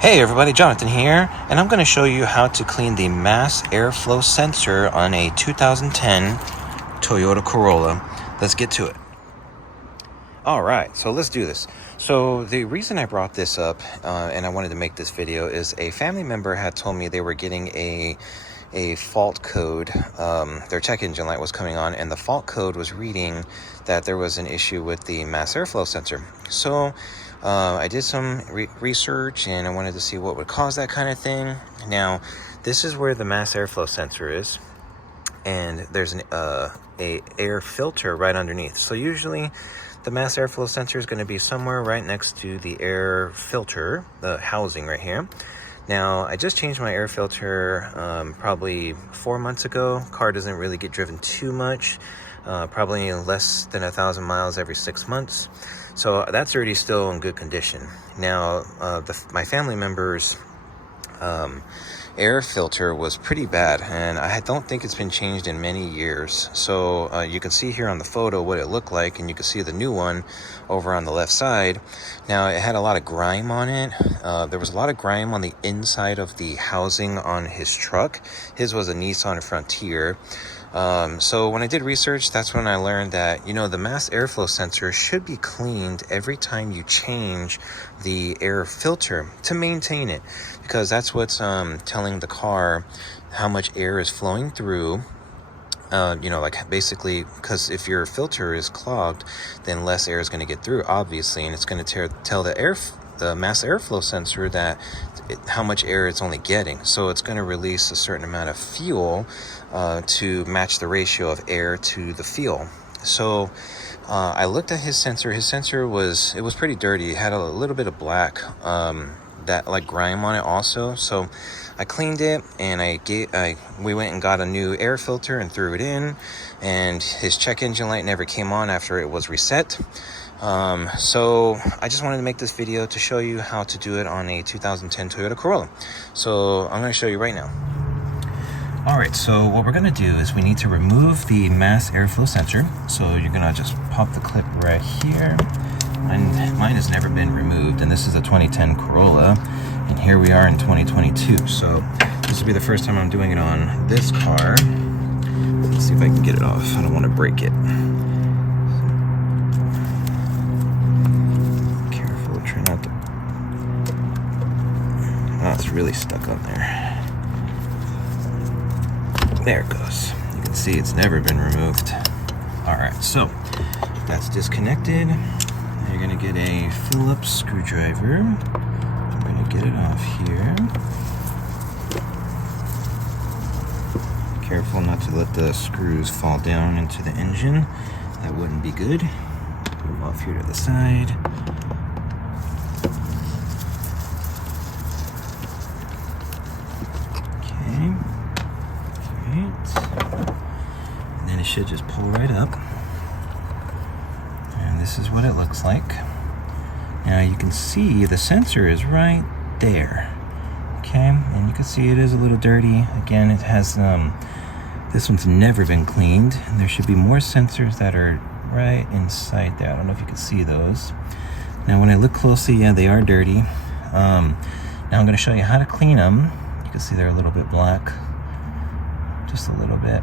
Hey everybody, Jonathan here, and I'm going to show you how to clean the mass airflow sensor on a 2010 Toyota Corolla. Let's get to it. Alright, so let's do this. So the reason I brought this up and I wanted to make this video is a family member had told me they were getting a fault code. Their check engine light was coming on and the fault code was reading that there was an issue with the mass airflow sensor. So I did some research and I wanted to see what would cause that kind of thing. Now, this is where the mass airflow sensor is, and there's an air filter right underneath. So usually the mass airflow sensor is going to be somewhere right next to the air filter, the housing right here. Now, I just changed my air filter probably 4 months ago. Car doesn't really get driven too much, probably less than 1,000 miles every 6 months. So that's already still in good condition. Now, my family member's air filter was pretty bad, and I don't think it's been changed in many years. So you can see here on the photo what it looked like, and you can see the new one over on the left side. Now, it had a lot of grime on it. There was a lot of grime on the inside of the housing on his truck. His was a Nissan Frontier. So when I did research, that's when I learned that, the mass airflow sensor should be cleaned every time you change the air filter to maintain it, because that's what's telling the car how much air is flowing through. Like basically, because if your filter is clogged, then less air is going to get through, obviously, and it's going to tell the mass airflow sensor that how much air it's only getting. So it's going to release a certain amount of fuel to match the ratio of air to the fuel. So I looked at his sensor. His sensor was pretty dirty. It had a little bit of black that like grime on it also. So I cleaned it, and we went and got a new air filter and threw it in, and his check engine light never came on after it was reset. So I just wanted to make this video to show you how to do it on a 2010 Toyota Corolla. So I'm going to show you right now. Alright, so what we're going to do is we need to remove the mass airflow sensor. So you're going to just pop the clip right here. Mine has never been removed, and this is a 2010 Corolla, and here we are in 2022. So this will be the first time I'm doing it on this car. Let's see if I can get it off. I don't want to break it. Careful, try not to. Oh, it's really stuck on there. There it goes. You can see it's never been removed. Alright, so that's disconnected. Now you're going to get a Phillips screwdriver. I'm going to get it off here. Careful not to let the screws fall down into the engine. That wouldn't be good. Put them off here to the side. Okay. Great. And then it should just pull right up. And this is what it looks like. Now you can see the sensor is right there. Okay, and you can see it is a little dirty. Again, it has this one's never been cleaned, and there should be more sensors that are right inside there. I don't know if you can see those. Now when I look closely, yeah, they are dirty. Now I'm going to show you how to clean them. You can see they're a little bit black, just a little bit.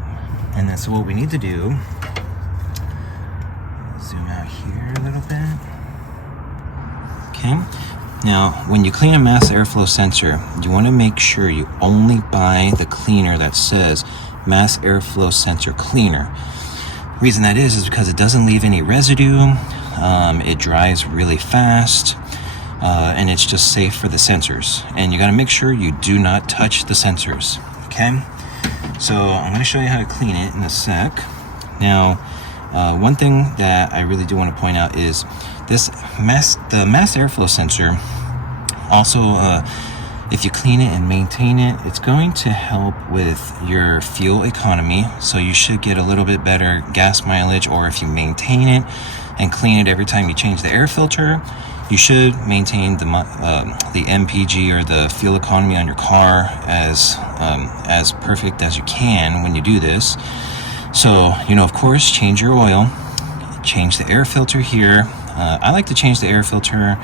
And then so what we need to do, zoom out here a little bit. Okay. Now, when you clean a mass airflow sensor, you want to make sure you only buy the cleaner that says mass airflow sensor cleaner. The reason that is because it doesn't leave any residue, it dries really fast, and it's just safe for the sensors. And you got to make sure you do not touch the sensors. Okay? So I'm going to show you how to clean it in a sec. Now, one thing that I really do want to point out is the mass airflow sensor also, if you clean it and maintain it, it's going to help with your fuel economy. So you should get a little bit better gas mileage, or if you maintain it and clean it every time you change the air filter, you should maintain the MPG, or the fuel economy on your car, as perfect as you can when you do this. So, of course, change your oil, change the air filter here. I like to change the air filter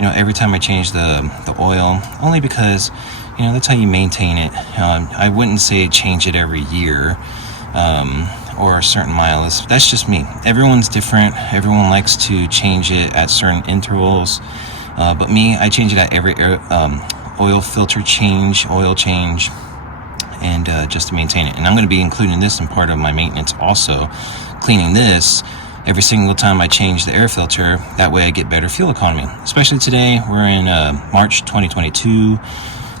every time I change the oil, only because, that's how you maintain it. I wouldn't say change it every year, or a certain miles. That's just me. Everyone's different. Everyone likes to change it at certain intervals. But me, I change it at every oil filter change, oil change, and just to maintain it. And I'm going to be including this in part of my maintenance also, cleaning this every single time I change the air filter. That way I get better fuel economy. Especially today, we're in March 2022,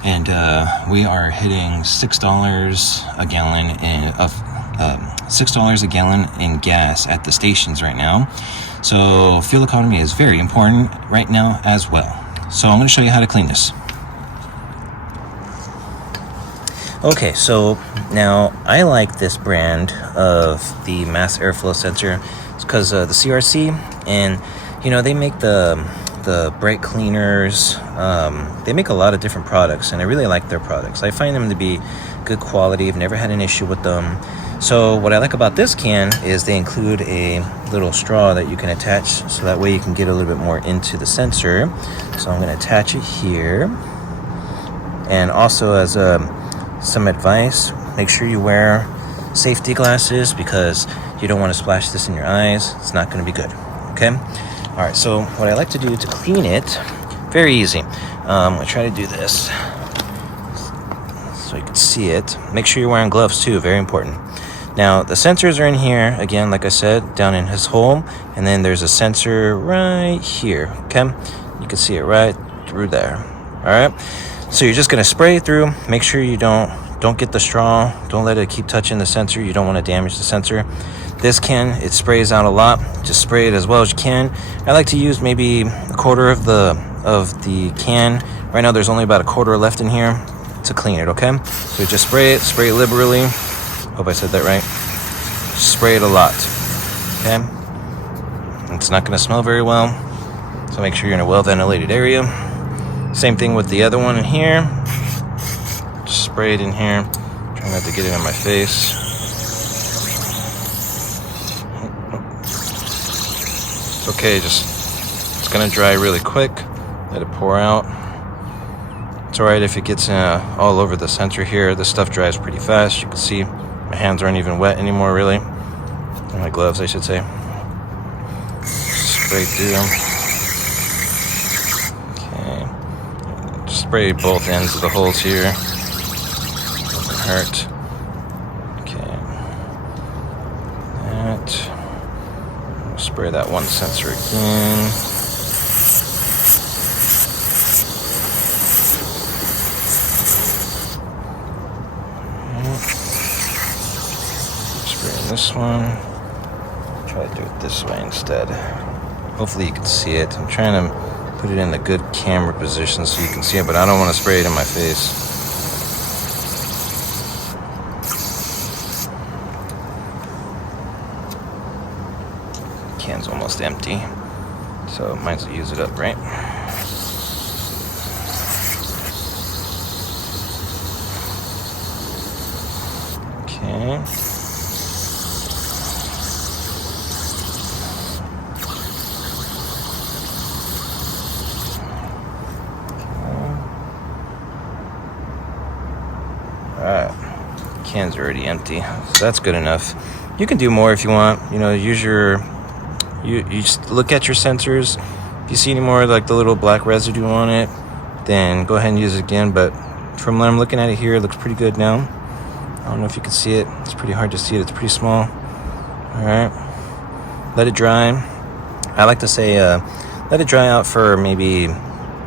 and we are hitting $6 a gallon $6 a gallon in gas at the stations right now. So fuel economy is very important right now as well. So I'm going to show you how to clean this. Okay, so now I like this brand of the mass airflow sensor. It's because the CRC, and they make the brake cleaners. They make a lot of different products, and I really like their products. I find them to be good quality. I've never had an issue with them. So what I like about this can is they include a little straw that you can attach, so that way you can get a little bit more into the sensor. So I'm going to attach it here. And also, as some advice, make sure you wear safety glasses, because you don't want to splash this in your eyes. It's not going to be good. Okay? All right, so what I like to do to clean it, very easy. I try to do this so you can see it. Make sure you're wearing gloves too, very important. Now, the sensors are in here, again, like I said, down in his hole, and then there's a sensor right here, okay? You can see it right through there, all right? So you're just gonna spray it through. Make sure you don't get the straw. Don't let it keep touching the sensor. You don't wanna damage the sensor. This can, it sprays out a lot. Just spray it as well as you can. I like to use maybe a quarter of the can. Right now, there's only about a quarter left in here to clean it, okay? So just spray it liberally. Hope I said that right. Spray it a lot, okay? It's not gonna smell very well, so make sure you're in a well-ventilated area. Same thing with the other one in here. Just spray it in here. Try not to get it in my face. It's okay, it's gonna dry really quick. Let it pour out. It's alright if it gets all over the sensor here. This stuff dries pretty fast. You can see my hands aren't even wet anymore, really. Or my gloves, I should say. Spray through them. Okay. Just spray both ends of the holes here. Doesn't hurt. Okay. That. Spray that one sensor again. This one, try to do it this way instead. Hopefully you can see it. I'm trying to put it in a good camera position so you can see it, but I don't want to spray it in my face. Can's almost empty, so might as well use it up, right? Okay. Alright, can's already empty, so that's good enough. You can do more if you want. Use you just look at your sensors. If you see any more like the little black residue on it, then go ahead and use it again. But from what I'm looking at it here, it looks pretty good now. I don't know if you can see it. It's pretty hard to see it. It's pretty small. Alright, let it dry. I like to say let it dry out for maybe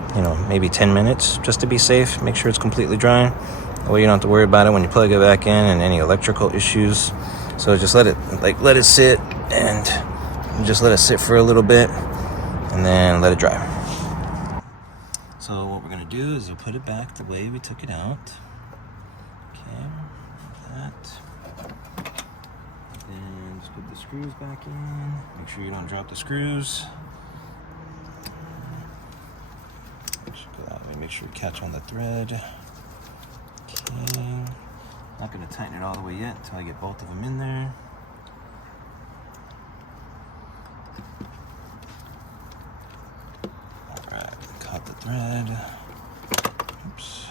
10 minutes just to be safe. Make sure it's completely dry. That way you don't have to worry about it when you plug it back in and any electrical issues. So just let it sit, and just let it sit for a little bit, and then let it dry. So what we're gonna do is we'll put it back the way we took it out. Okay, like that. Then just put the screws back in. Make sure you don't drop the screws. Just go that way. Make sure you catch on the thread. Okay, not going to tighten it all the way yet until I get both of them in there. Alright, thread. Oops.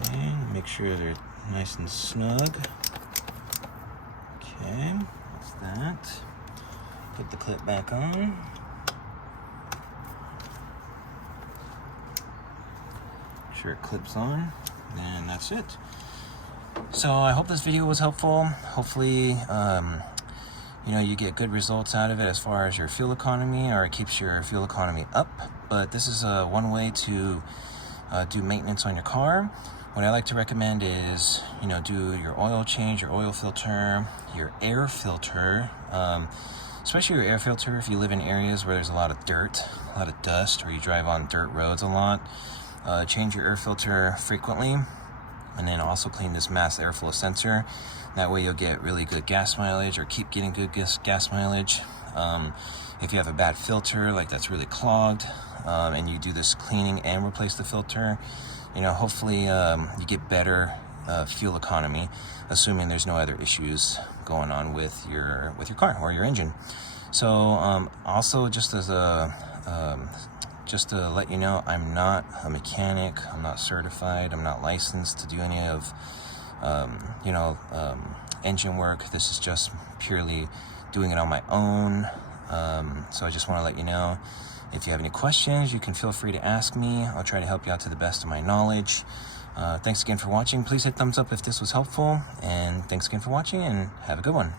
Okay, make sure they're nice and snug. Okay, that's that. Put the clip back on. Make sure it clips on, and that's it. So I hope this video was helpful. Hopefully, you get good results out of it as far as your fuel economy, or it keeps your fuel economy up. But this is one way to do maintenance on your car. What I like to recommend is, do your oil change, your oil filter, your air filter, especially your air filter if you live in areas where there's a lot of dirt, a lot of dust, or you drive on dirt roads a lot. Change your air filter frequently, and then also clean this mass airflow sensor. That way you'll get really good gas mileage, or keep getting good gas mileage. If you have a bad filter, like that's really clogged, and you do this cleaning and replace the filter, hopefully you get better fuel economy, assuming there's no other issues going on with your car or your engine. So also, just as just to let you know, I'm not a mechanic. I'm not certified. I'm not licensed to do any of engine work. This is just purely doing it on my own. So I just want to let you know, if you have any questions, you can feel free to ask me. I'll try to help you out to the best of my knowledge. Thanks again for watching. Please hit thumbs up if this was helpful, and thanks again for watching, and have a good one.